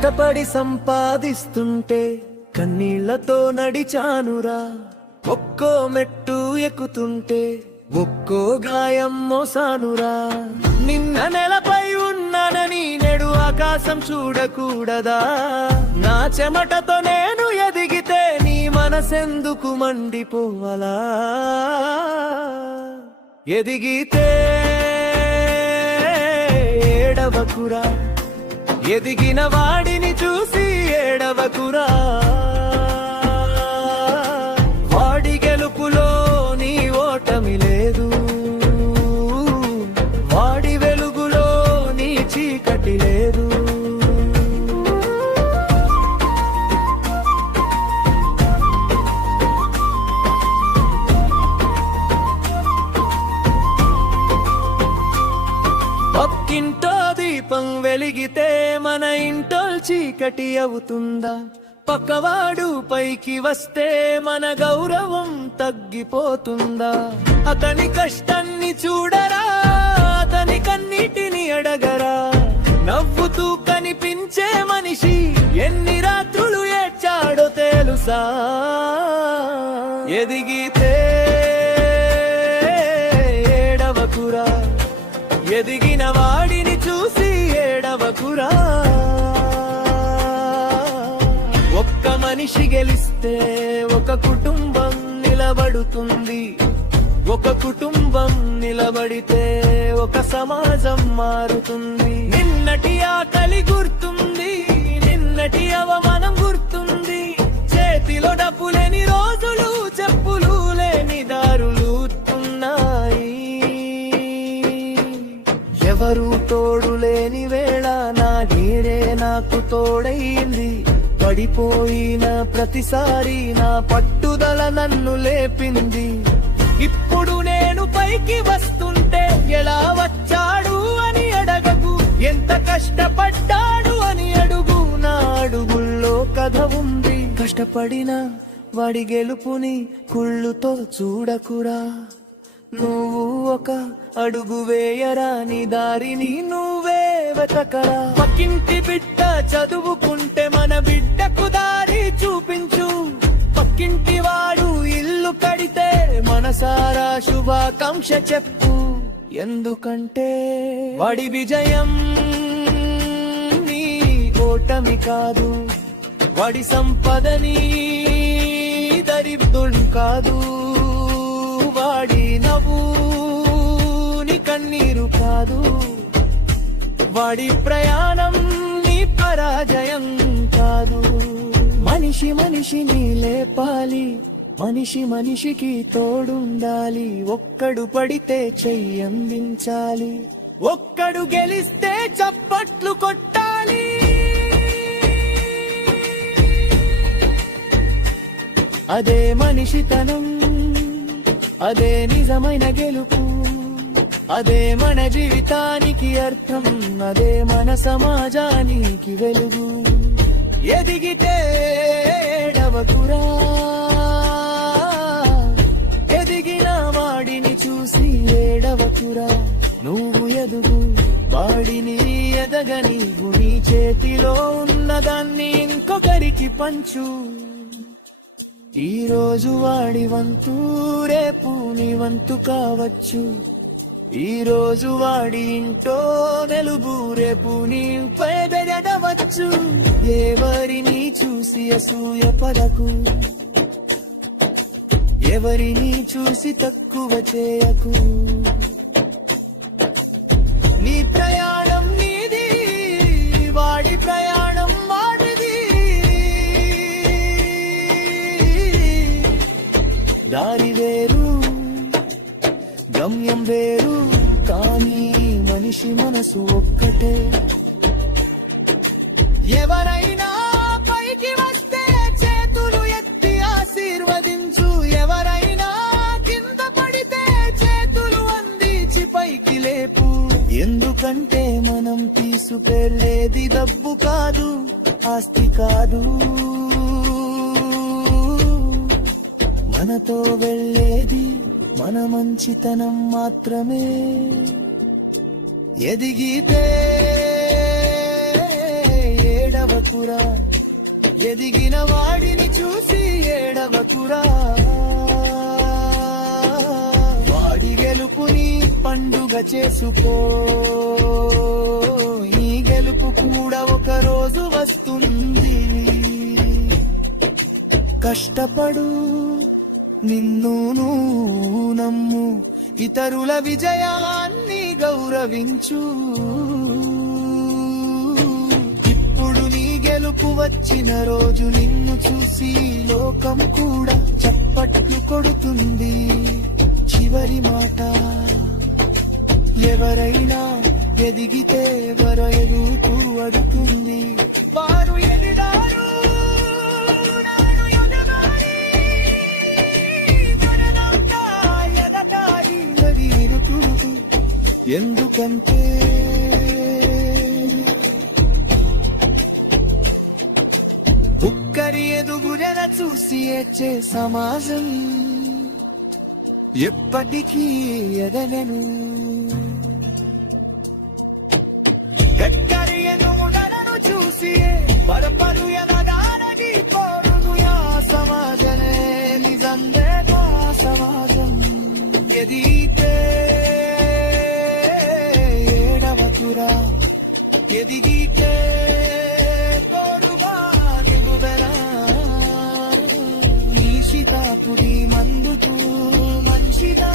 కష్టపడి సంపాదిస్తుంటే కన్నీళ్లతో నడిచానురా, ఒక్కో మెట్టు ఎక్కుతుంటే ఒక్కో గాయం మోసానురా. నిన్న నెలపై ఉన్నానని నేడు ఆకాశం చూడకూడదా? నా చెమటతో నేను ఎదిగితే నీ మనసెందుకు మండిపోవాలా? ఎదిగితే ఏడవకురా, ఎదిగిన వాడిని చూసి ఏడవకురా. వాడి గెలుపులో నీ ఓటమి లేదు, వాడి వెలుగులో నీ చీకటి లేదు. పక్కింటో దీపం వెలిగితే మన ఇంటో చీకటి అవుతుందా? పక్కవాడు పైకి వస్తే మన గౌరవం తగ్గిపోతుందా? అతని కష్టాన్ని చూడరా, అతని కన్నిటిని అడగరా. నవ్వుతూ కనిపించే మనిషి ఎన్ని రాత్రులు ఏడ్చాడో తెలుసా? ఎదిగితే ఏడవకురా, ఎదిగిన వాడిని చూసి ఏడవకురా. ఒక్క మనిషి గెలిస్తే ఒక కుటుంబం నిలబడుతుంది, ఒక కుటుంబం నిలబడితే ఒక సమాజం మారుతుంది. నిన్నటి ఆకలి గుర్తుంది, నిన్నటి అవమానం గుర్తుంది. చేతిలో డబ్బు లేని రోజులు, చెప్పులు లేని దారులు ఉన్నాయి. ఎవరు తోడు లేని వేళ నా నీడే నాకు తోడైంది. పడిపోయిన ప్రతిసారి నా పట్టుదల నన్ను లేపింది. ఇప్పుడు నేను పైకి వస్తుంటే ఎలా వచ్చాడు అని అడగకు, ఎంత కష్టపడ్డాడు అని అడుగు. నా అడుగుల్లో కథ ఉంది. కష్టపడిన వాడి గెలుపుని కుళ్ళుతో చూడకురా. నువ్వు ఒక అడుగు వేయరా, నీ దారిని నువ్వే వెతకరా. పక్కింటి బిడ్డ చదువుకుంటే మన బిడ్డకు దారి చూపించు. పక్కింటి వాడు ఇల్లు కడితే మనసారా శుభాకాంక్ష చెప్పు. ఎందుకంటే వాడి విజయం నీ ఓటమి కాదు, వాడి సంపదని దరిద్రుడు కాదు, వాడి నవ్వు నీ కన్నీరు కాదు, వాడి ప్రయాణం నీ పరాజయం కాదు. మనిషి మనిషిని లేపాలి, మనిషి మనిషికి తోడుండాలి. ఒక్కడు పడితే చెయ్యందించాలి, ఒక్కడు గెలిస్తే చప్పట్లు కొట్టాలి. అదే మనిషితనం, అదే నిజమైన గెలుపు, అదే మన జీవితానికి అర్థం, అదే మన సమాజానికి వెలుగు. ఎదిగితే ఏడవకురా, ఎదిగిన వాడిని చూసి ఏడవకురా. నువ్వు ఎదుగు, వాడిని ఎదగనీవు. నీ చేతిలో ఉన్నదాన్ని ఇంకొకరికి పంచు. ఈ రోజు వాడి వంతు రేపు నీ వంతు కావచ్చు. ఈ రోజు వాడి ఇంటో వెలుగు రేపు నీపై బెరడవచ్చు. ఎవరిని చూసి అసూయ పడకు, ఎవరిని చూసి తక్కువ చేయకు. నీ ప్రయాణం నీది, వాడి ప్రయాణం వాడిది. దారి వేరు, గమ్యం వేరు, కానీ మనిషి మనసు ఒక్కటే. ఎవరైనా పైకి వస్తే చేతులు ఎత్తి ఆశీర్వదించు, ఎవరైనా కింద పడితే చేతులు అందించి పైకి లేపు. ఎందుకంటే మనం తీసుకెళ్లేది డబ్బు కాదు, ఆస్తి కాదు, మనతో వెళ్ళేది మన మంచితనం మాత్రమే. ఎదిగితే ఏడవ ఏడవకురా, ఎదిగిన వాడిని చూసి ఏడవకురా. వాడి గెలుపుని పండుగ చేసుకో, నీ గెలుపు కూడా ఒక రోజు వస్తుంది. కష్టపడు, నిన్ను నువ్వు నమ్ము, ఇతరుల విజయాన్ని గౌరవించు. ఇప్పుడు నీ గెలుపు వచ్చిన రోజు నిన్ను చూసి లోకం కూడా చప్పట్లు కొడుతుంది. చివరి మాట, ఎవరైనా ఎదిగితే ఎగురుతూ అడుగుతుంది. వారు ఎదిగారు, నాను ఎదగాలి, మనదంతా ఎదగాలి మరి ఇరుకురుకు. ఎందుకంటే ఒక్కరి ఎదుగురెల చూసి ఏడ్చే సమాజం ఎప్పటికీ ఎదగను. ఎక్కడి ఎదుగుదలను చూసి పరపరు ఎదగాలని కోరును. యా సమాజమే నిజంగా సమాజం. ఎదిగితే ఏడవకురా, ఎదిగితే కోరుగా దిగుబెరా. నిశితాపుడి మందుతూ మంచిదా